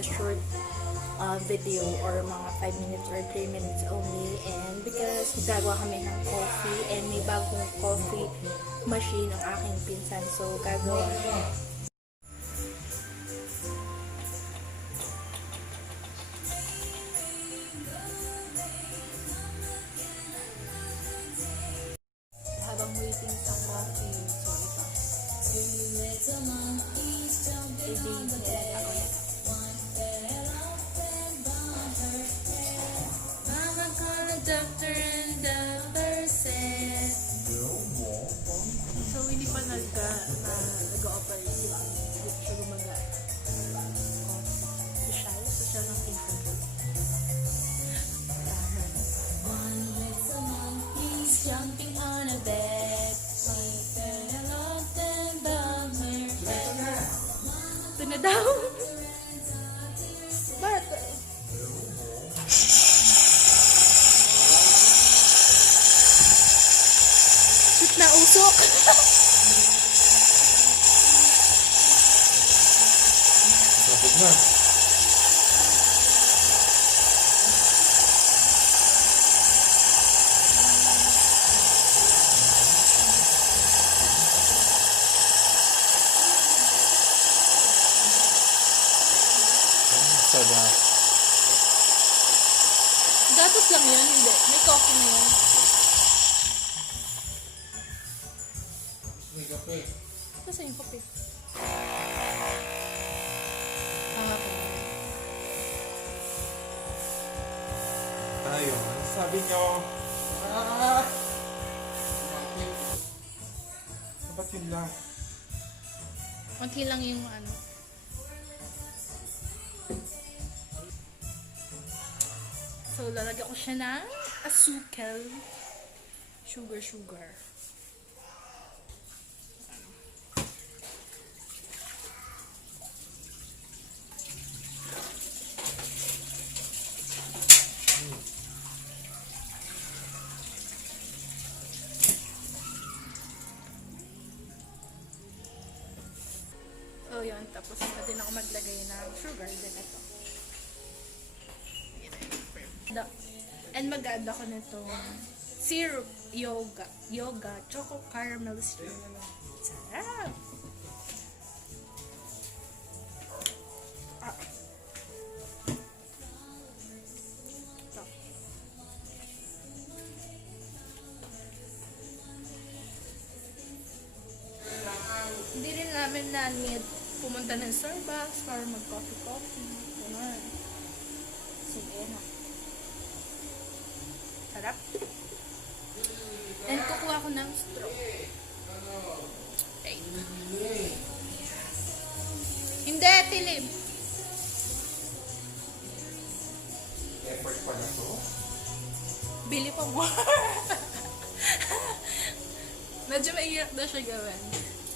a short video or mga 5 minutes or 3 minutes only. And because gagawa kami ng coffee and may bagong coffee machine ang aking pinsan. So, gagawa habang waiting sa coffee. So, ito. I-bake nila ako yan. Mama called the doctor and the doctor said. So, hindi pa nag-operate. Hindi siya gumaga. Social ng pinsan ko. Jumping on a bed. Ito na daw. Ba't? Shoot na usok. Kapit na. Sarap. Gatot lang yan, hindi. May coffee na yan. May kape. Kasi yung kape. Tama po. Tayo. Ano sabi nyo? Dapat yun lang. Konti lang yung ano. So, lalagyan ko siya ng asukal. Sugar. So, yun. Tapos, natin ako maglagay ng sugar. Then, ito. And mag-add ako nitong syrup, yoga, choco caramel syrup. Sarap! Ito. Hindi rin namin na-need pumunta ng Starbucks para mag-coffee. Ganun. Sige na. Sarap. And kukuha ko ng straw. Okay. Hindi, tilib. Effort pa na to? Bili pa mo. Medyo maiyak na siya gawin.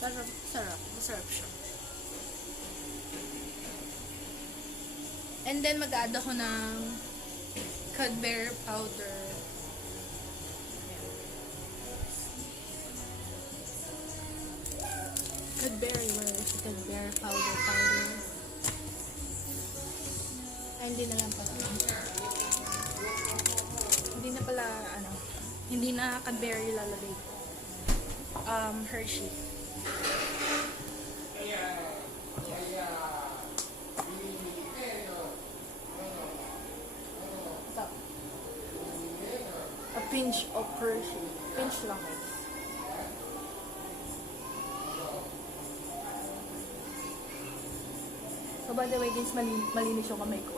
Pero sarap. Masarap siya. And then mag-add ako ng Cadbury powder. Cadbury, where is the Cadbury powder? Ay, hindi na lang pala. Hindi na pala, hindi na Cadbury lalagay ko. Hershey. So, a pinch of Hershey. Pinch lang eh. So, by the way, guys, malinis yung kamay ko.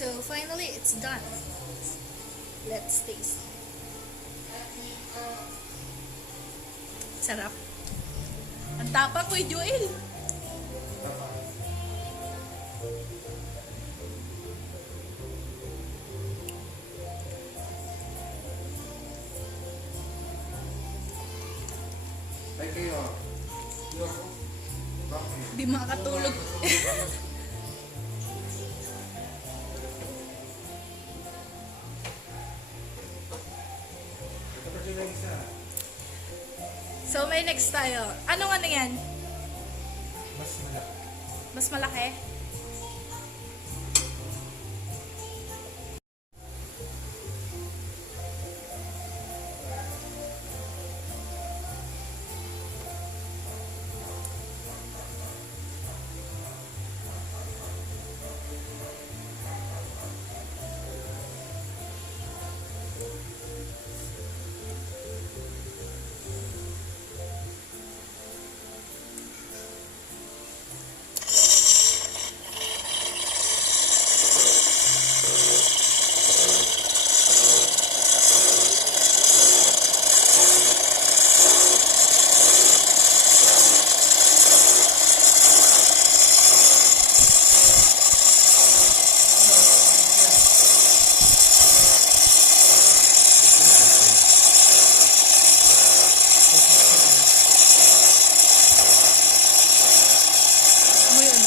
So, finally, it's done. Let's taste. Sarap. Ang tapang ko, Joel. Ay kayo. Bakit? Di makatulog. Ito pa sila isa. So, may next tayo. Anong ano yan? Mas malaki. Mas malaki? Ano yun?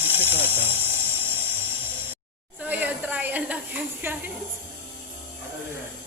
Dito ka ata. So, yun, trial lang yun, guys. Ano yun?